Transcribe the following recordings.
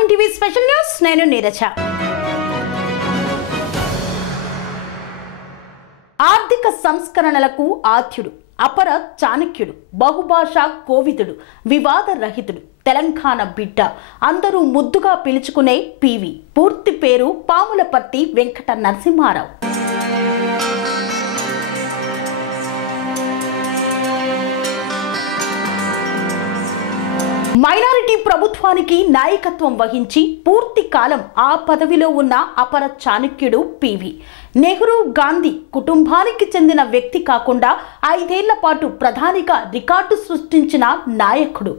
R9 TV special news నేను నీరజ. ఆర్థిక సంస్కరణలకు ఆద్యుడు, అపర చాణక్యుడు, బహుభాషా కోవిదుడు, వివాద రహితుడు, తెలంగాణ బిడ్డ, అందరూ ముద్దుగా పిలుచుకునే పివి. పూర్తి పేరు పాములపర్తి వెంకట నరసింహారావు. మైనారిటీ ప్రభుత్వానికి నాయకత్వం వహించి పూర్తి కాలం ఆ పదవిలో ఉన్న అపర చాణక్యుడు పివి. నెహ్రూ గాంధీ కుటుంబానికి చెందిన వ్యక్తి కాకుండా 5 ఏళ్ల పాటు ప్రధానిగా రికార్డు సృష్టించిన నాయకుడు.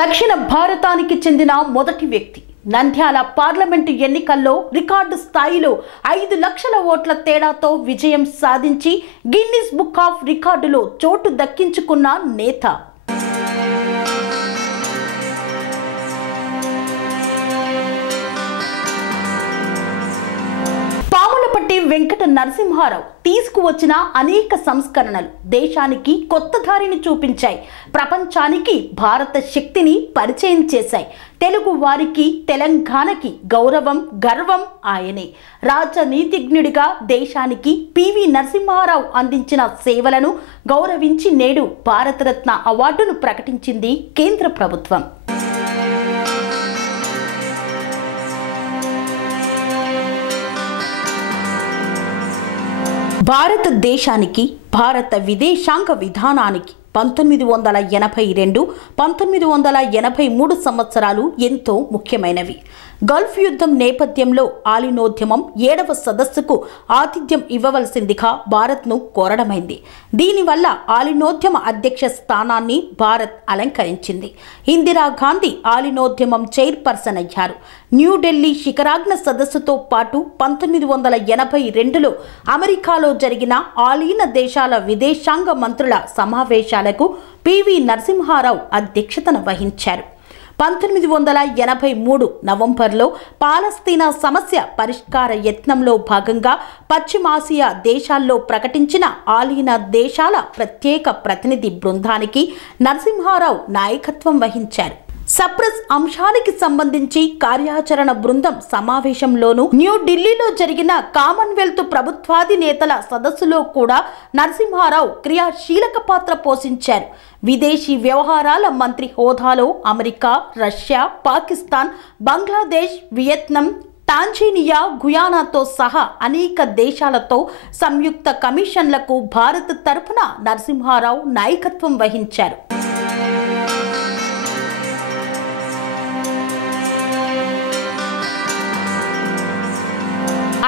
దక్షిణ భారతానికి చెందిన మొదటి వ్యక్తి. నంద్యాల పార్లమెంటు ఎన్నికల్లో రికార్డు స్థాయిలో 5 లక్షల ఓట్ల తేడాతో విజయం సాధించి గిన్నిస్ బుక్ ఆఫ్ రికార్డులో చోటు దక్కించుకున్న నేత. పాములపర్తి వెంకట నరసింహారావు తీసుకువచ్చిన అనేక సంస్కరణలు దేశానికి కొత్త దారిని చూపించాయి. ప్రపంచానికి భారత శక్తిని పరిచయం చేశాయి. తెలుగు వారికి, తెలంగాణకి గౌరవం, గర్వం ఆయనే. రాజనీతిజ్ఞుడిగా దేశానికి పివి నరసింహారావు అందించిన సేవలను గౌరవించి నేడు భారతరత్న అవార్డును ప్రకటించింది కేంద్ర ప్రభుత్వం. భారతదేశానికి, భారత విదేశాంగ విధానానికి 1982, 1983 సంవత్సరాలు ఎంతో ముఖ్యమైనవి. గల్ఫ్ యుద్ధం నేపథ్యంలో ఆలినోద్యమం 7వ సదస్సుకు ఆతిథ్యం ఇవ్వవలసిందిగా భారత్ను కోరడమైంది. దీనివల్ల ఆలినోద్యమ అధ్యక్ష స్థానాన్ని భారత్ అలంకరించింది. ఇందిరాగాంధీ ఆలినోద్యమం చైర్పర్సన్ అయ్యారు. న్యూఢిల్లీ శిఖరాగ్ర సదస్సుతో పాటు 1982లో అమెరికాలో జరిగిన ఆలీన దేశాల విదేశాంగ మంత్రుల సమావేశాలకు పివి నరసింహారావు అధ్యక్షతన వహించారు. 1983 నవంబర్లో పాలస్తీనా సమస్య పరిష్కార యత్నంలో భాగంగా పశ్చిమాసియా దేశాల్లో ప్రకటించిన ఆలీన దేశాల ప్రత్యేక ప్రతినిధి బృందానికి నరసింహారావు నాయకత్వం వహించారు. సప్రెస్ అంశానికి సంబంధించి కార్యాచరణ బృందం సమావేశంలోనూ, న్యూఢిల్లీలో జరిగిన కామన్వెల్త్ ప్రభుత్వాధినేతల సదస్సులో కూడా నరసింహారావు క్రియాశీలక పాత్ర పోషించారు. విదేశీ వ్యవహారాల మంత్రి హోదాలో America, Russia, Pakistan, Bangladesh, Vietnam, Tanzania, గుయానాతో సహా అనేక దేశాలతో సంయుక్త కమిషన్లకు భారత్ తరపున నరసింహారావు నాయకత్వం వహించారు.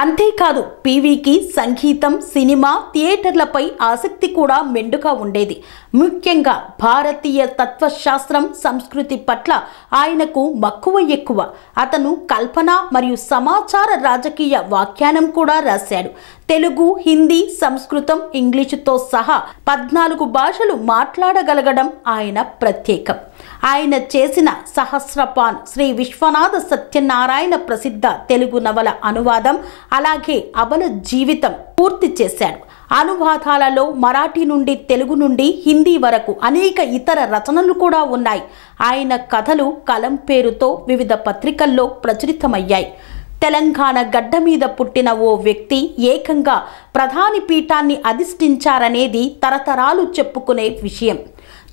అంతేకాదు పివికి సంగీతం, సినిమా, థియేటర్లపై ఆసక్తి కూడా మెండుగా ఉండేది. ముఖ్యంగా భారతీయ తత్వశాస్త్రం, సంస్కృతి పట్ల ఆయనకు మక్కువ ఎక్కువ. అతను కల్పన మరియు సమాచార రాజకీయ వ్యాఖ్యానం కూడా రాశాడు. తెలుగు, హిందీ, సంస్కృతం, ఇంగ్లీషుతో సహా 14 భాషలు మాట్లాడగలగడం ఆయన ప్రత్యేకం. ఆయన చేసిన సహస్రపాన్, శ్రీ విశ్వనాథ సత్యనారాయణ ప్రసిద్ధ తెలుగు నవల అనువాదం, అలాగే అబల జీవితం పూర్తి చేశాడు. అనువాదాలలో మరాఠీ నుండి, తెలుగు నుండి హిందీ వరకు అనేక ఇతర రచనలు కూడా ఉన్నాయి. ఆయన కథలు కలం పేరుతో వివిధ పత్రికల్లో ప్రచురితమయ్యాయి. తెలంగాణ గడ్డ మీద పుట్టిన ఓ వ్యక్తి ఏకంగా ప్రధాని పీఠాన్ని అధిష్ఠించారనేది తరతరాలు చెప్పుకునే విషయం.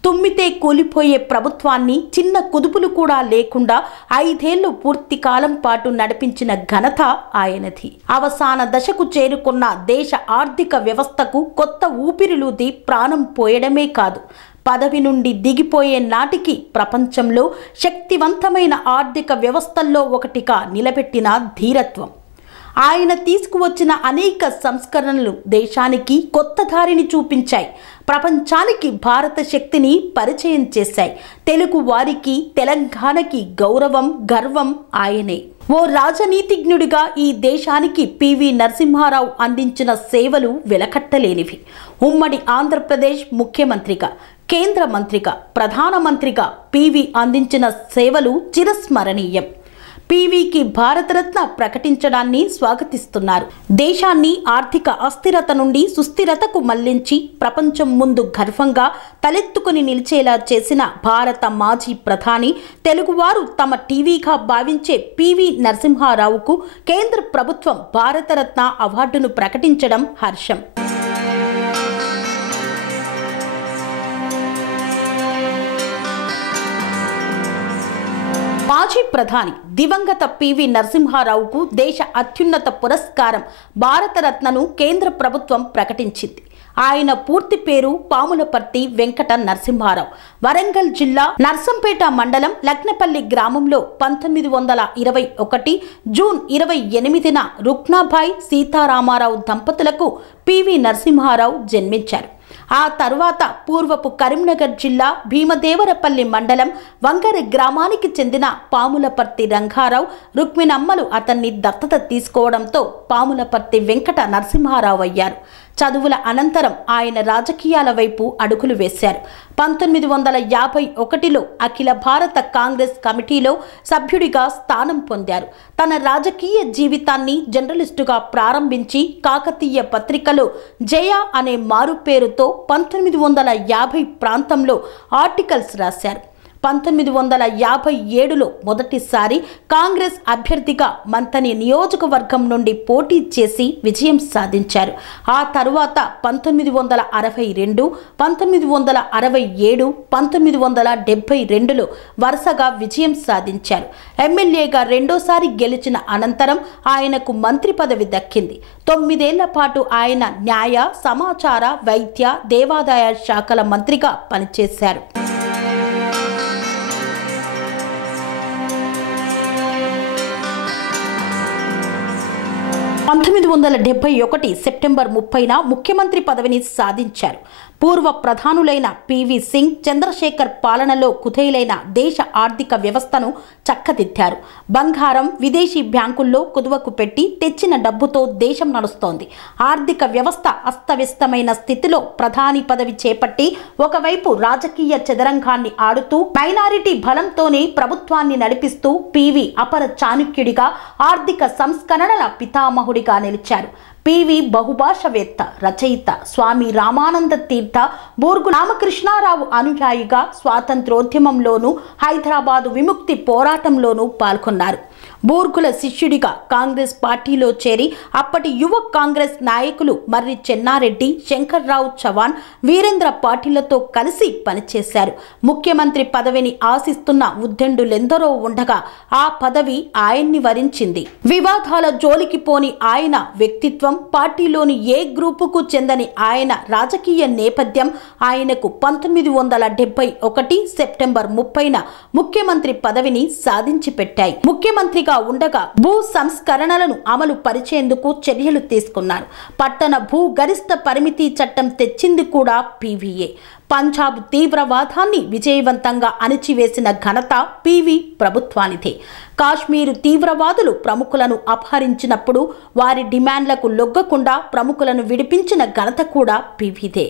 తుమ్మితే కూలిపోయే ప్రభుత్వాన్ని చిన్న కుదుపులు కూడా లేకుండా 5 ఏళ్లు పూర్తి కాలం పాటు నడిపించిన ఘనత ఆయనది. అవసాన దశకు చేరుకున్న దేశ ఆర్థిక వ్యవస్థకు కొత్త ఊపిరిలూది ప్రాణం పోయడమే కాదు, పదవి నుండి దిగిపోయే నాటికి ప్రపంచంలో శక్తివంతమైన ఆర్థిక వ్యవస్థల్లో ఒకటిగా నిలబెట్టిన ధీరత్వం. ఆయన తీసుకువచ్చిన అనేక సంస్కరణలు దేశానికి కొత్త దారిని చూపించాయి. ప్రపంచానికి భారత శక్తిని పరిచయం చేశాయి. తెలుగు వారికి, తెలంగాణకి గౌరవం, గర్వం ఆయనే. ఓ రాజనీతిజ్ఞుడిగా ఈ దేశానికి పివి నరసింహారావు అందించిన సేవలు వెలకట్టలేనివి. ఉమ్మడి ఆంధ్రప్రదేశ్ ముఖ్యమంత్రిగా, కేంద్ర మంత్రిగా, ప్రధానమంత్రిగా పివి అందించిన సేవలు చిరస్మరణీయం. పీవీకి భారతరత్న ప్రకటించడాన్ని స్వాగతిస్తున్నారు. దేశాన్ని ఆర్థిక అస్థిరత నుండి సుస్థిరతకు మళ్లించి ప్రపంచం ముందు గర్వంగా తలెత్తుకుని నిలిచేలా చేసిన భారత మాజీ ప్రధాని, తెలుగువారు తమ టీవీగా భావించే పివి నరసింహారావుకు కేంద్ర ప్రభుత్వం భారతరత్న అవార్డును ప్రకటించడం హర్షం. మాజీ ప్రధాని దివంగత పివి నరసింహారావుకు దేశ అత్యున్నత పురస్కారం భారతరత్నను కేంద్ర ప్రభుత్వం ప్రకటించింది. ఆయన పూర్తి పేరు పాములపర్తి వెంకట నరసింహారావు. వరంగల్ జిల్లా నర్సంపేట మండలం లక్నపల్లి గ్రామంలో 1921 జూన్ 28న రుక్నాభాయ్ సీతారామారావు దంపతులకు పివి నరసింహారావు జన్మించారు. ఆ తరువాత పూర్వపు కరీంనగర్ జిల్లా భీమదేవరపల్లి మండలం వంగరి గ్రామానికి చెందిన పాములపర్తి రంగారావు రుక్మిణమ్మలు అతన్ని దత్తత తీసుకోవడంతో పాములపర్తి వెంకట నరసింహారావు అయ్యారు. చదువుల అనంతరం ఆయన రాజకీయాల వైపు అడుగులు వేశారు. 1951లో అఖిల భారత కాంగ్రెస్ కమిటీలో సభ్యుడిగా స్థానం పొందారు. తన రాజకీయ జీవితాన్ని జర్నలిస్టుగా ప్రారంభించి కాకతీయ పత్రికలో జయ అనే మారుపేరుతో 1950 ప్రాంతంలో ఆర్టికల్స్ రాశారు. 1957లో మొదటిసారి కాంగ్రెస్ అభ్యర్థిగా మంతని నియోజకవర్గం నుండి పోటీ చేసి విజయం సాధించారు. ఆ తరువాత 1962, 1967, 1972లో వరుసగా విజయం సాధించారు. ఎమ్మెల్యేగా రెండోసారి గెలిచిన అనంతరం ఆయనకు మంత్రి పదవి దక్కింది. 9 ఏళ్ల పాటు ఆయన న్యాయ, సమాచార, వైద్య, దేవాదాయ శాఖల మంత్రిగా పనిచేశారు. 1971 సెప్టెంబర్ 30న ముఖ్యమంత్రి పదవిని సాధించారు. పూర్వ ప్రధానులైన పివి సింగ్, చంద్రశేఖర్ పాలనలో కుదేలైన దేశ ఆర్థిక వ్యవస్థను చక్కదిద్దారు. బంగారం విదేశీ బ్యాంకుల్లో కుదువకు పెట్టి తెచ్చిన డబ్బుతో దేశం నడుస్తోంది. ఆర్థిక వ్యవస్థ అస్తవ్యస్తమైన స్థితిలో ప్రధాని పదవి చేపట్టి ఒకవైపు రాజకీయ చదరంగాన్ని ఆడుతూ మైనారిటీ బలంతోనే ప్రభుత్వాన్ని నడిపిస్తూ పివి అపర చాణుక్యుడిగా, ఆర్థిక సంస్కరణల పితామహుడిగా నిలిచారు. పివి బహుభాషవేత్త, రచయిత, స్వామి రామానంద తీర్థ, బూర్గు రామకృష్ణారావు అనుయాయిగా స్వాతంత్రోద్యమంలోనూ హైదరాబాదు విముక్తి పోరాటంలోనూ పాల్గొన్నారు. బూర్గుల శిష్యుడిగా కాంగ్రెస్ పార్టీలో చేరి అప్పటి యువ కాంగ్రెస్ నాయకులు మర్రి చెన్నారెడ్డి, శంకర్రావు చవాన్, వీరేంద్ర పాటిళ్లతో కలిసి పనిచేశారు. ముఖ్యమంత్రి పదవిని ఆశిస్తున్న ఉద్దండులెందరో ఉండగా ఆ పదవి ఆయన్ని వరించింది. వివాదాల జోలికి పోని ఆయన వ్యక్తిత్వం, పార్టీలోని ఏ గ్రూపుకు చెందని ఆయన రాజకీయ నేపథ్యం ఆయనకు 1971 సెప్టెంబర్ 30న ముఖ్యమంత్రి పదవిని సాధించి పెట్టాయి. ముఖ్యమంత్రిగా ఉండగా భూ సంస్కరణలను అమలు పరిచేందుకు చర్యలు తీసుకున్నారు. పట్టణ భూ గరిష్ట పరిమితి చట్టం తెచ్చింది కూడా పివియే. పంజాబ్ తీవ్రవాదాన్ని విజయవంతంగా అణిచివేసిన ఘనత పివి ప్రభుత్వానిదే. కాశ్మీరు తీవ్రవాదులు ప్రముఖులను అపహరించినప్పుడు వారి డిమాండ్లకు లొగ్గకుండా ప్రముఖులను విడిపించిన ఘనత కూడా పివిదే.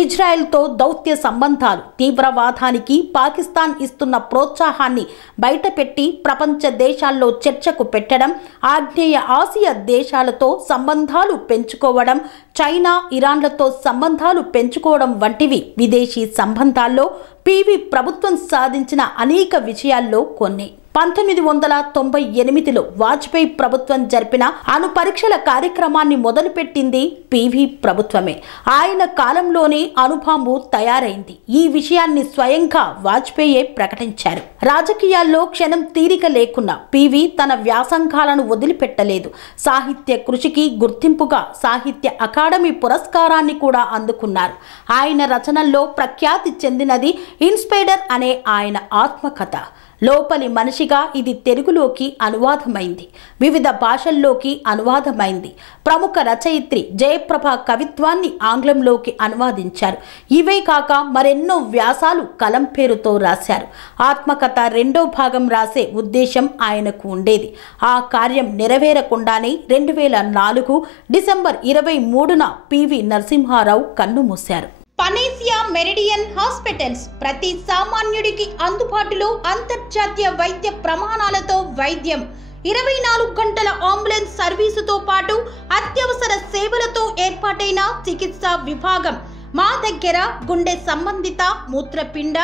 ఇజ్రాయెల్తో దౌత్య సంబంధాలు, తీవ్రవాదానికి పాకిస్తాన్ ఇస్తున్న ప్రోత్సాహాన్ని బయటపెట్టి ప్రపంచ దేశాల్లో చర్చకు పెట్టడం, ఆగ్నేయ ఆసియా దేశాలతో సంబంధాలు పెంచుకోవడం, చైనా, ఇరాన్లతో సంబంధాలు పెంచుకోవడం వంటివి విదేశీ సంబంధాల్లో పివి ప్రభుత్వం సాధించిన అనేక విజయాల్లో కొన్ని. 1998లో వాజ్పేయి ప్రభుత్వం జరిపిన అణు పరీక్షల కార్యక్రమాన్ని మొదలుపెట్టింది పివి ప్రభుత్వమే. ఆయన కాలంలోనే అణుబాంబు తయారైంది. ఈ విషయాన్ని స్వయంగా వాజ్పేయే ప్రకటించారు. రాజకీయాల్లో క్షణం తీరిక లేకున్నా పివి తన వ్యాసంగాలను వదిలిపెట్టలేదు. సాహిత్య కృషికి గుర్తింపుగా సాహిత్య అకాడమీ పురస్కారాన్ని కూడా అందుకున్నారు. ఆయన రచనల్లో ప్రఖ్యాతి చెందినది ఇన్స్పైడర్ అనే ఆయన ఆత్మకథ. లోపలి మనిషిగా ఇది తెలుగులోకి అనువాదమైంది, వివిధ భాషల్లోకి అనువాదమైంది. ప్రముఖ రచయిత్రి జయప్రభ కవిత్వాన్ని ఆంగ్లంలోకి అనువాదించారు. ఇవే కాక మరెన్నో వ్యాసాలు కలం పేరుతో రాశారు. ఆత్మకథ 2వ భాగం రాసే ఉద్దేశం ఆయనకు ఉండేది. ఆ కార్యం నెరవేరకుండానే 2004 డిసెంబర్ 23న పివి నరసింహారావు కన్నుమూశారు. పనేసియా మెరిడియన్ హాస్పిటల్స్ ప్రతి సామాన్యుడికి అందుబాటులో అంతర్జాతీయ వైద్య ప్రమాణాలతో వైద్యం, 24 గంటల అంబులెన్స్ సర్వీసుతో పాటు అత్యవసర సేవలతో ఏర్పాటైన చికిత్సా విభాగం. మా దగ్గర గుండె సంబంధిత, మూత్రపిండ,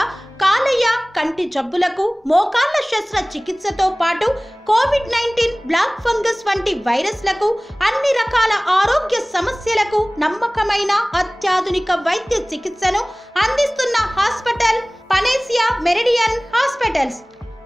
కాలేయ, కంటి జబ్బులకు, మోకాళ్ల శస్త్ర చికిత్సతో పాటు కోవిడ్-19, బ్లాక్ ఫంగస్ వంటి వైరస్లకు, అన్ని రకాల ఆరోగ్య సమస్యలకు నమ్మకమైన అత్యాధునిక వైద్య చికిత్సను అందిస్తున్న హాస్పిటల్ పనేసియా మెరిడియన్ హాస్పిటల్స్.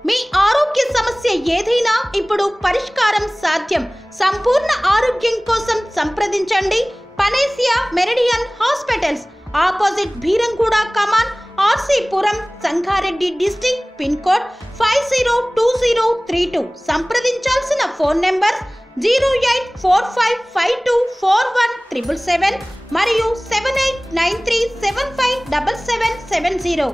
మీ ఆరోగ్య సమస్య ఏదైనా ఇప్పుడు పరిష్కారం సాధ్యం. సంపూర్ణ ఆరోగ్యం కోసం సంప్రదించండి Panacea Meridian hospitals. Opposite Beeramguda Kaman, RC Puram, Sangareddy district. Pin code 502032. సంప్రదించాల్సిన ఫోన్ నెంబర్ 0845524177 మరియు 7893757770.